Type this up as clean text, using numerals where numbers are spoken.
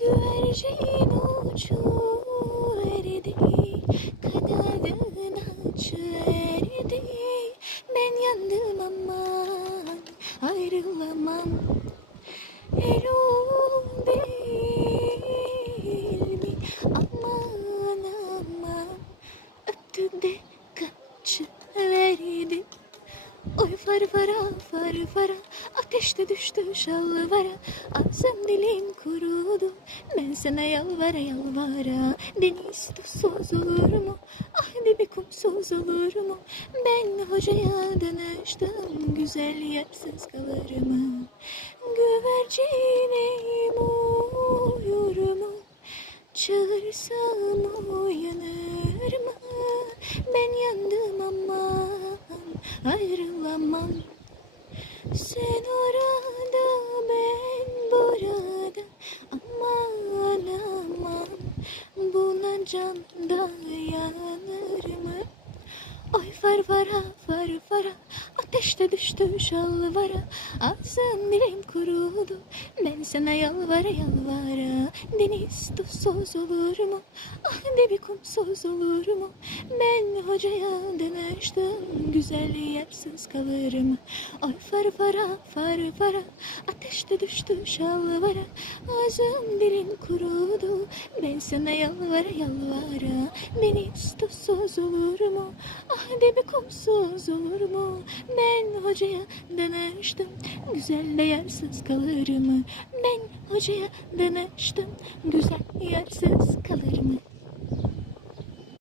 Güvercin uçuverdi, kanadını açıverdi. Ben yandım aman, ayrılamam. Erol değil mi? Aman aman, öptü de kaçıverdi. Oy farfara farfara, ateşte düştü şalvara. Ağzım dilim kurudu, ben sana yalvara yalvara. Deniz tuzsuz olur mu? Ah dibi kumsuz olur mu? Ben hocaya danıştım, güzel yersiz kalır mı? Güvercinim uyur mu? Çağırsam uyanır mı? Ben yandım aman, ayrılamam. Sen orada, ben burada. Aman aman, buna can dayanır mı? Oy farfara farfara, ateşte düştü şalvara. Ağzım dilim kurudu, ben sana yalvara yalvara. Deniz tuzsuz olur mu? Ah dibi kumsuz olur mu? Ben hocaya danıştım, güzel yersiz kalır mı? Oy farfara farfara, ateşte düştü şalvara. Ağzım dilim kurudu, ben sana yalvara yalvara. Deniz tuzsuz olur mu? Ah dibi kumsuz olur mu? Ben hocaya danıştım, güzel de yersiz kalır mı? Ben hocaya danıştım, güzel yersiz kalır mı?